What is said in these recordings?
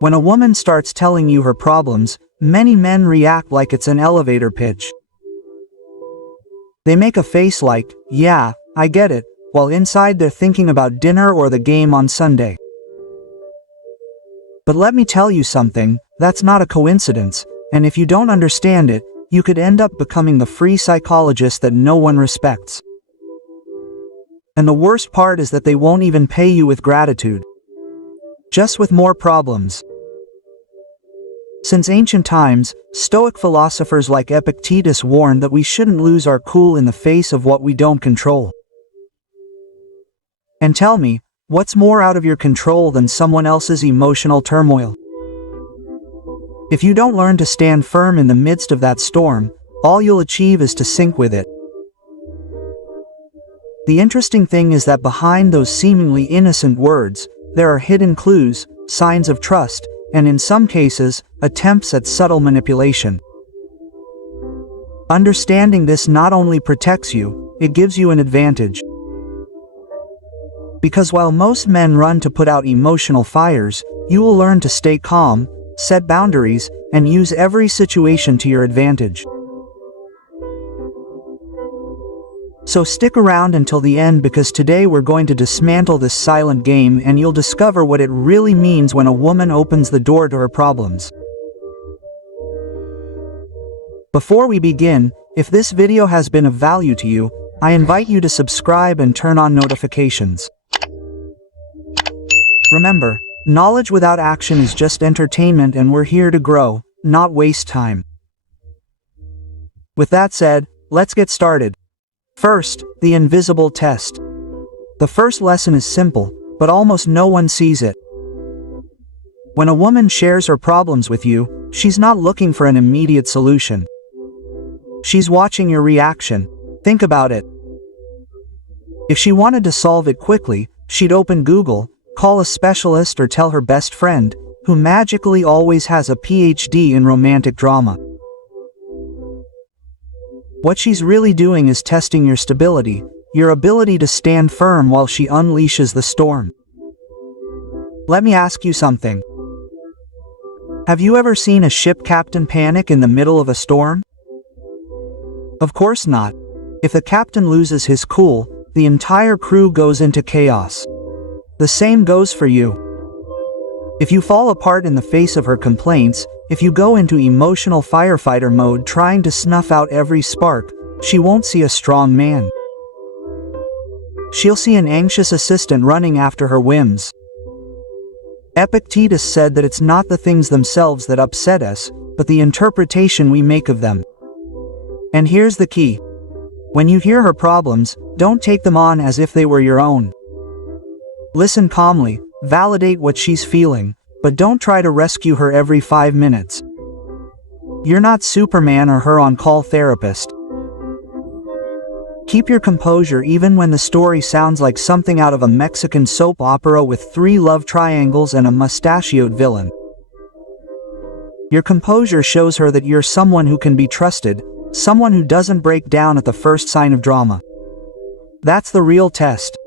When a woman starts telling you her problems, many men react like it's an elevator pitch. They make a face like, "Yeah, I get it," while inside they're thinking about dinner or the game on Sunday. But let me tell you something, that's not a coincidence, and if you don't understand it, you could end up becoming the free psychologist that no one respects. And the worst part is that they won't even pay you with gratitude. Just with more problems. Since ancient times, Stoic philosophers like Epictetus warned that we shouldn't lose our cool in the face of what we don't control. And tell me, what's more out of your control than someone else's emotional turmoil? If you don't learn to stand firm in the midst of that storm, all you'll achieve is to sink with it. The interesting thing is that behind those seemingly innocent words, there are hidden clues, signs of trust, and in some cases, attempts at subtle manipulation. Understanding this not only protects you, it gives you an advantage. Because while most men run to put out emotional fires, you will learn to stay calm, set boundaries, and use every situation to your advantage. So stick around until the end, because today we're going to dismantle this silent game and you'll discover what it really means when a woman opens the door to her problems. Before we begin, if this video has been of value to you, I invite you to subscribe and turn on notifications. Remember, knowledge without action is just entertainment, and we're here to grow, not waste time. With that said, let's get started. First, the invisible test. The first lesson is simple, but almost no one sees it. When a woman shares her problems with you, she's not looking for an immediate solution. She's watching your reaction. Think about it. If she wanted to solve it quickly, she'd open Google, call a specialist, or tell her best friend, who magically always has a PhD in romantic drama. What she's really doing is testing your stability, your ability to stand firm while she unleashes the storm. Let me ask you something. Have you ever seen a ship captain panic in the middle of a storm? Of course not. If the captain loses his cool, the entire crew goes into chaos. The same goes for you. If you fall apart in the face of her complaints, if you go into emotional firefighter mode trying to snuff out every spark, she won't see a strong man. She'll see an anxious assistant running after her whims. Epictetus said that it's not the things themselves that upset us, but the interpretation we make of them. And here's the key. When you hear her problems, don't take them on as if they were your own. Listen calmly, validate what she's feeling, but don't try to rescue her every 5 minutes. You're not Superman or her on-call therapist. Keep your composure even when the story sounds like something out of a Mexican soap opera with 3 love triangles and a mustachioed villain. Your composure shows her that you're someone who can be trusted, someone who doesn't break down at the first sign of drama. That's the real test.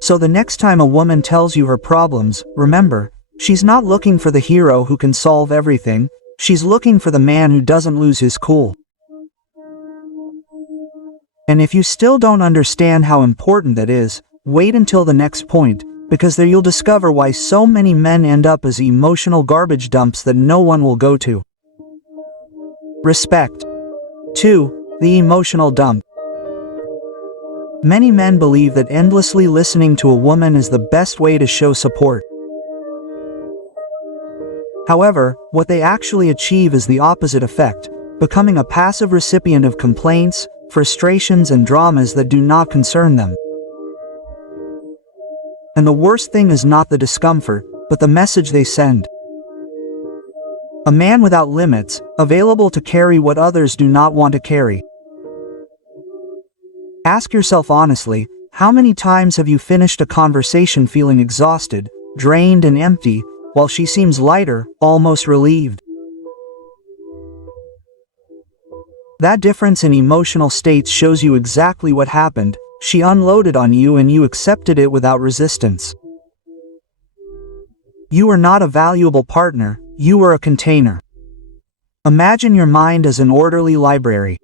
So the next time a woman tells you her problems, remember, she's not looking for the hero who can solve everything, she's looking for the man who doesn't lose his cool. And if you still don't understand how important that is, wait until the next point, because there you'll discover why so many men end up as emotional garbage dumps that no one will go to. Respect. 2. The emotional dump. Many men believe that endlessly listening to a woman is the best way to show support. However, what they actually achieve is the opposite effect, becoming a passive recipient of complaints, frustrations, and dramas that do not concern them. And the worst thing is not the discomfort, but the message they send. A man without limits, available to carry what others do not want to carry. Ask yourself honestly, how many times have you finished a conversation feeling exhausted, drained, and empty, while she seems lighter, almost relieved? That difference in emotional states shows you exactly what happened. She unloaded on you and you accepted it without resistance. You are not a valuable partner, you are a container. Imagine your mind as an orderly library.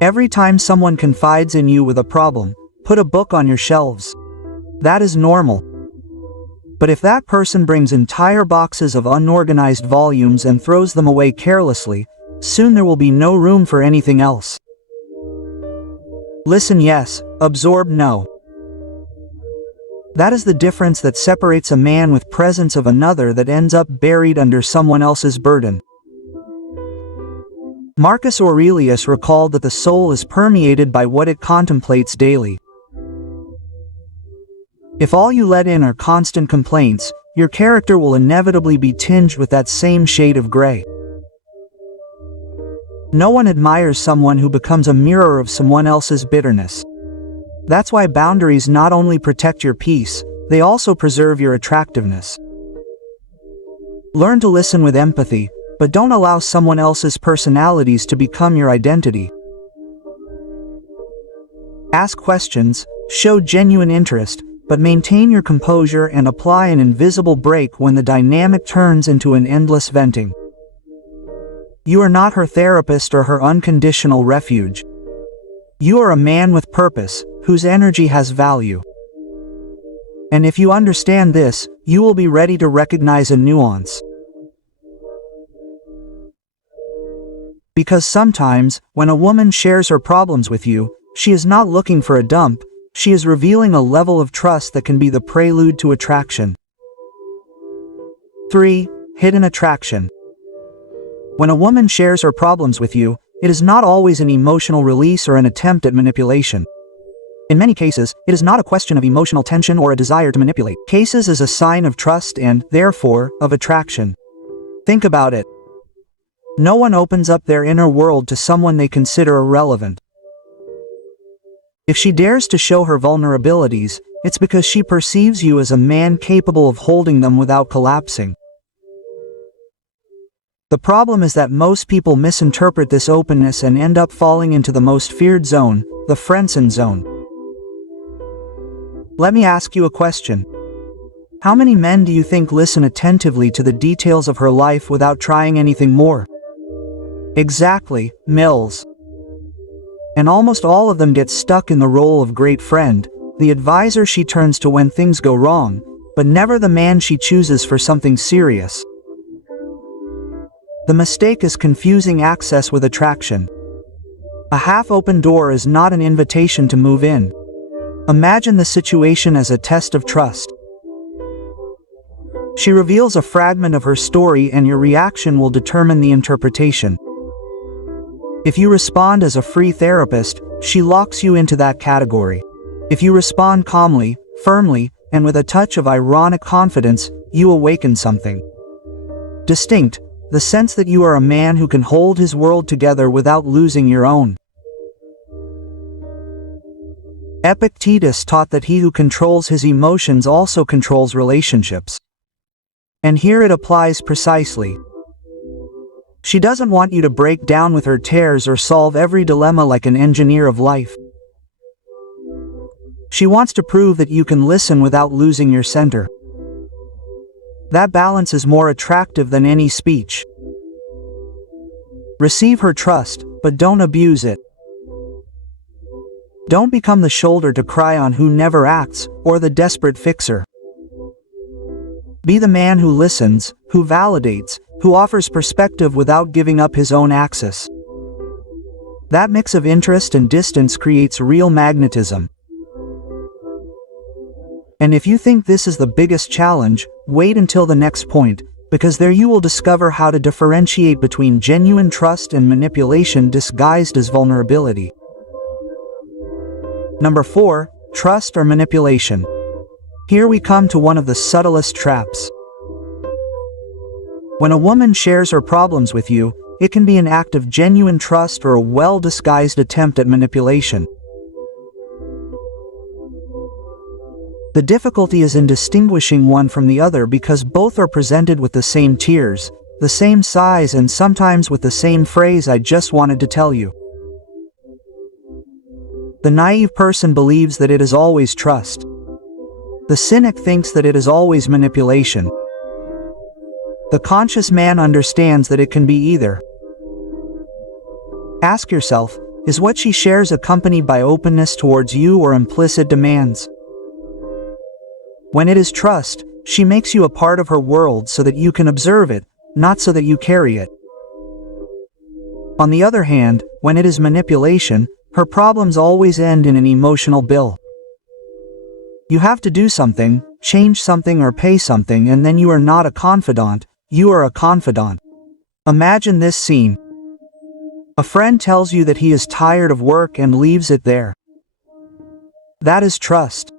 Every time someone confides in you with a problem, put a book on your shelves. That is normal. But if that person brings entire boxes of unorganized volumes and throws them away carelessly, soon there will be no room for anything else. Listen yes, absorb no. That is the difference that separates a man with presence of another that ends up buried under someone else's burden. Marcus Aurelius recalled that the soul is permeated by what it contemplates daily. If all you let in are constant complaints, your character will inevitably be tinged with that same shade of gray. No one admires someone who becomes a mirror of someone else's bitterness. That's why boundaries not only protect your peace, they also preserve your attractiveness. Learn to listen with empathy, but don't allow someone else's personalities to become your identity. Ask questions, show genuine interest, but maintain your composure and apply an invisible brake when the dynamic turns into an endless venting. You are not her therapist or her unconditional refuge. You are a man with purpose, whose energy has value. And if you understand this, you will be ready to recognize a nuance. Because sometimes, when a woman shares her problems with you, she is not looking for a dump, she is revealing a level of trust that can be the prelude to attraction. 3. Hidden attraction. When a woman shares her problems with you, it is not always an emotional release or an attempt at manipulation. In many cases, it is not a question of emotional tension or a desire to manipulate. Cases is a sign of trust and, therefore, of attraction. Think about it. No one opens up their inner world to someone they consider irrelevant. If she dares to show her vulnerabilities, it's because she perceives you as a man capable of holding them without collapsing. The problem is that most people misinterpret this openness and end up falling into the most feared zone, the friendzone zone. Let me ask you a question. How many men do you think listen attentively to the details of her life without trying anything more? Exactly, Mills. And almost all of them get stuck in the role of great friend, the advisor she turns to when things go wrong, but never the man she chooses for something serious. The mistake is confusing access with attraction. A half-open door is not an invitation to move in. Imagine the situation as a test of trust. She reveals a fragment of her story and your reaction will determine the interpretation. If you respond as a free therapist, she locks you into that category. If you respond calmly, firmly, and with a touch of ironic confidence, you awaken something distinct, the sense that you are a man who can hold his world together without losing your own. Epictetus taught that he who controls his emotions also controls relationships. And here it applies precisely. She doesn't want you to break down with her tears or solve every dilemma like an engineer of life. She wants to prove that you can listen without losing your center. That balance is more attractive than any speech. Receive her trust, but don't abuse it. Don't become the shoulder to cry on who never acts, or the desperate fixer. Be the man who listens, who validates, who offers perspective without giving up his own axis. That mix of interest and distance creates real magnetism. And if you think this is the biggest challenge, wait until the next point, because there you will discover how to differentiate between genuine trust and manipulation disguised as vulnerability. Number 4, trust or manipulation. Here we come to one of the subtlest traps. When a woman shares her problems with you, it can be an act of genuine trust or a well-disguised attempt at manipulation. The difficulty is in distinguishing one from the other because both are presented with the same tears, the same sighs, and sometimes with the same phrase, "I just wanted to tell you." The naive person believes that it is always trust. The cynic thinks that it is always manipulation. The conscious man understands that it can be either. Ask yourself, is what she shares accompanied by openness towards you or implicit demands? When it is trust, she makes you a part of her world so that you can observe it, not so that you carry it. On the other hand, when it is manipulation, her problems always end in an emotional bill. You have to do something, change something or pay something, and then you are not a confidant, you are a confidant. Imagine this scene. A friend tells you that he is tired of work and leaves it there. That is trust.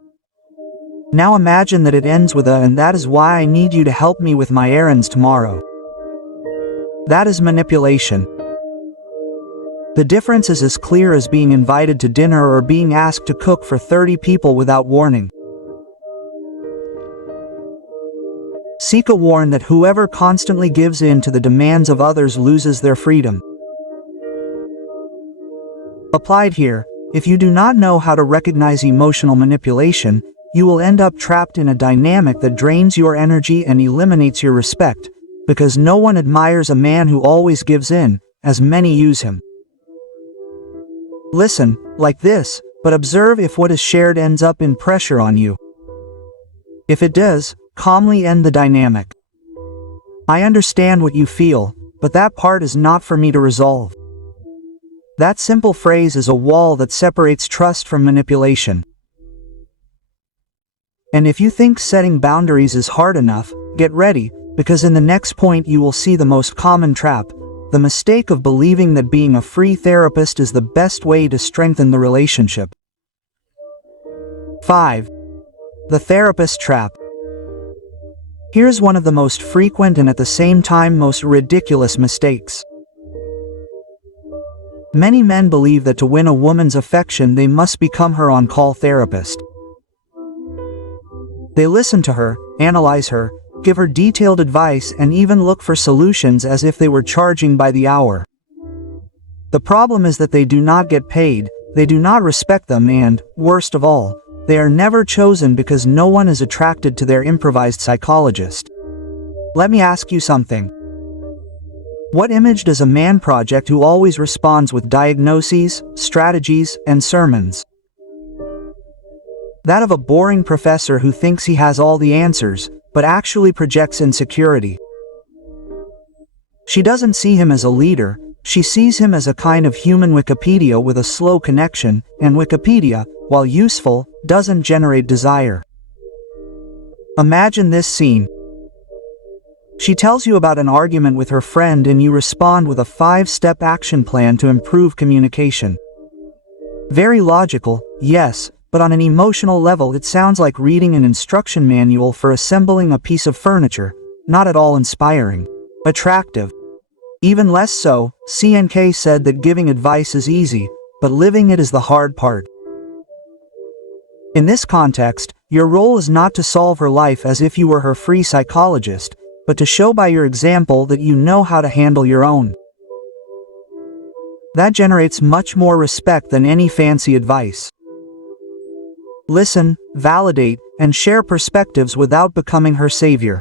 Now imagine that it ends with "and that is why I need you to help me with my errands tomorrow." That is manipulation. The difference is as clear as being invited to dinner or being asked to cook for 30 people without warning. Sika warned that whoever constantly gives in to the demands of others loses their freedom. Applied here, if you do not know how to recognize emotional manipulation, you will end up trapped in a dynamic that drains your energy and eliminates your respect, because no one admires a man who always gives in, as many use him. Listen, like this, but observe if what is shared ends up in pressure on you. If it does, calmly end the dynamic. I understand what you feel, but that part is not for me to resolve. That simple phrase is a wall that separates trust from manipulation. And if you think setting boundaries is hard enough, get ready, because in the next point you will see the most common trap, the mistake of believing that being a free therapist is the best way to strengthen the relationship. 5. The therapist trap. Here's one of the most frequent and at the same time most ridiculous mistakes. Many men believe that to win a woman's affection they must become her on-call therapist. They listen to her, analyze her, give her detailed advice, and even look for solutions as if they were charging by the hour. The problem is that they do not get paid, they do not respect them, and, worst of all, they are never chosen because no one is attracted to their improvised psychologist. Let me ask you something. What image does a man project who always responds with diagnoses, strategies, and sermons? That of a boring professor who thinks he has all the answers, but actually projects insecurity. She doesn't see him as a leader, she sees him as a kind of human Wikipedia with a slow connection, and Wikipedia, while useful, doesn't generate desire. Imagine this scene. She tells you about an argument with her friend and you respond with a 5-step action plan to improve communication. Very logical, yes, but on an emotional level it sounds like reading an instruction manual for assembling a piece of furniture, not at all inspiring. Attractive. Even less so. CNK said that giving advice is easy, but living it is the hard part. In this context, your role is not to solve her life as if you were her free psychologist, but to show by your example that you know how to handle your own. That generates much more respect than any fancy advice. Listen, validate, and share perspectives without becoming her savior.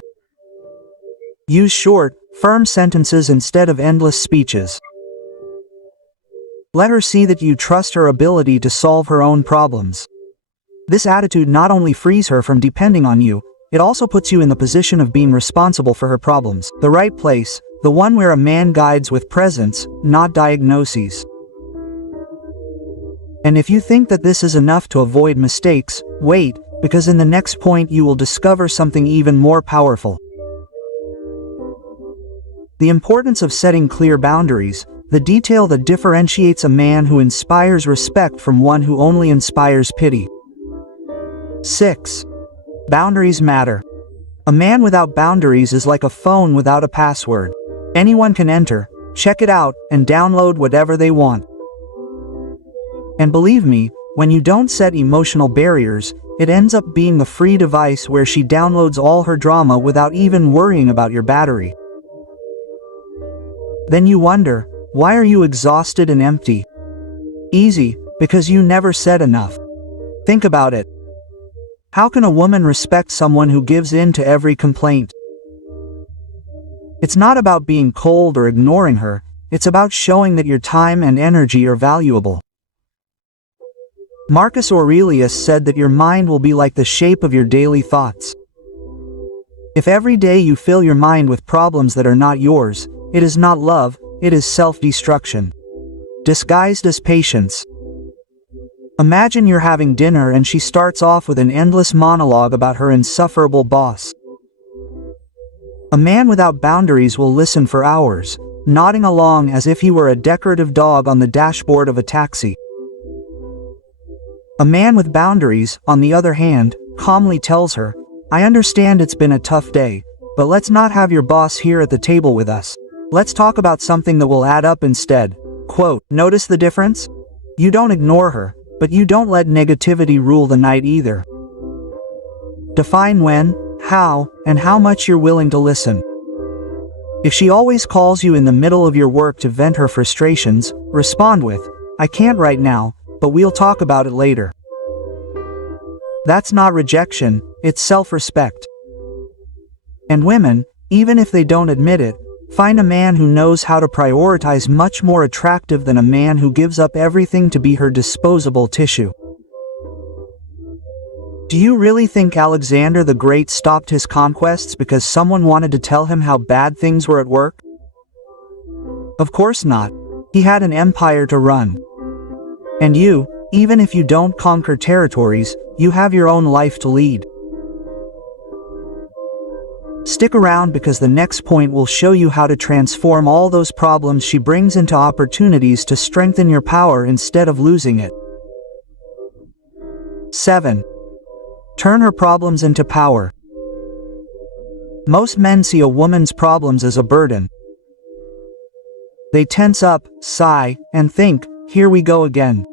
Use short, firm sentences instead of endless speeches. Let her see that you trust her ability to solve her own problems. This attitude not only frees her from depending on you, it also puts you in the position of being responsible for her problems. The right place, the one where a man guides with presence, not diagnoses. And if you think that this is enough to avoid mistakes, wait, because in the next point you will discover something even more powerful. The importance of setting clear boundaries, the detail that differentiates a man who inspires respect from one who only inspires pity. 6. Boundaries matter. A man without boundaries is like a phone without a password. Anyone can enter, check it out, and download whatever they want. And believe me, when you don't set emotional barriers, it ends up being the free device where she downloads all her drama without even worrying about your battery. Then you wonder, why are you exhausted and empty? Easy, because you never said enough. Think about it. How can a woman respect someone who gives in to every complaint? It's not about being cold or ignoring her, it's about showing that your time and energy are valuable. Marcus Aurelius said that your mind will be like the shape of your daily thoughts. If every day you fill your mind with problems that are not yours, it is not love, it is self-destruction, disguised as patience. Imagine you're having dinner and she starts off with an endless monologue about her insufferable boss. A man without boundaries will listen for hours, nodding along as if he were a decorative dog on the dashboard of a taxi. A man with boundaries, on the other hand, calmly tells her, "I understand it's been a tough day, but let's not have your boss here at the table with us. Let's talk about something that will add up instead." Quote, notice the difference? You don't ignore her, but you don't let negativity rule the night either. Define when, how, and how much you're willing to listen. If she always calls you in the middle of your work to vent her frustrations, respond with, "I can't right now, but we'll talk about it later." That's not rejection, it's self-respect. And women, even if they don't admit it, find a man who knows how to prioritize much more attractive than a man who gives up everything to be her disposable tissue. Do you really think Alexander the Great stopped his conquests because someone wanted to tell him how bad things were at work? Of course not. He had an empire to run. And you, even if you don't conquer territories, you have your own life to lead. Stick around because the next point will show you how to transform all those problems she brings into opportunities to strengthen your power instead of losing it. 7. Turn her problems into power. Most men see a woman's problems as a burden. They tense up, sigh, and think, "Here we go again."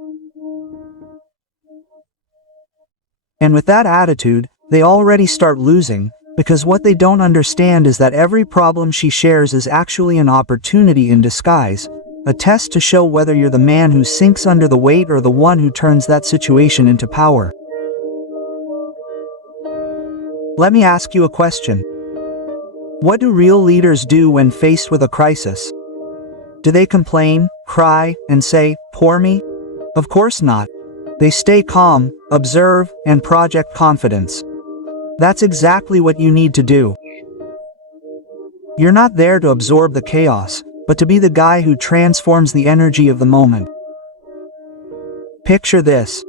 And with that attitude, they already start losing, because what they don't understand is that every problem she shares is actually an opportunity in disguise, a test to show whether you're the man who sinks under the weight or the one who turns that situation into power. Let me ask you a question. What do real leaders do when faced with a crisis? Do they complain, cry, and say, "Poor me"? Of course not. They stay calm, observe, and project confidence. That's exactly what you need to do. You're not there to absorb the chaos, but to be the guy who transforms the energy of the moment. Picture this.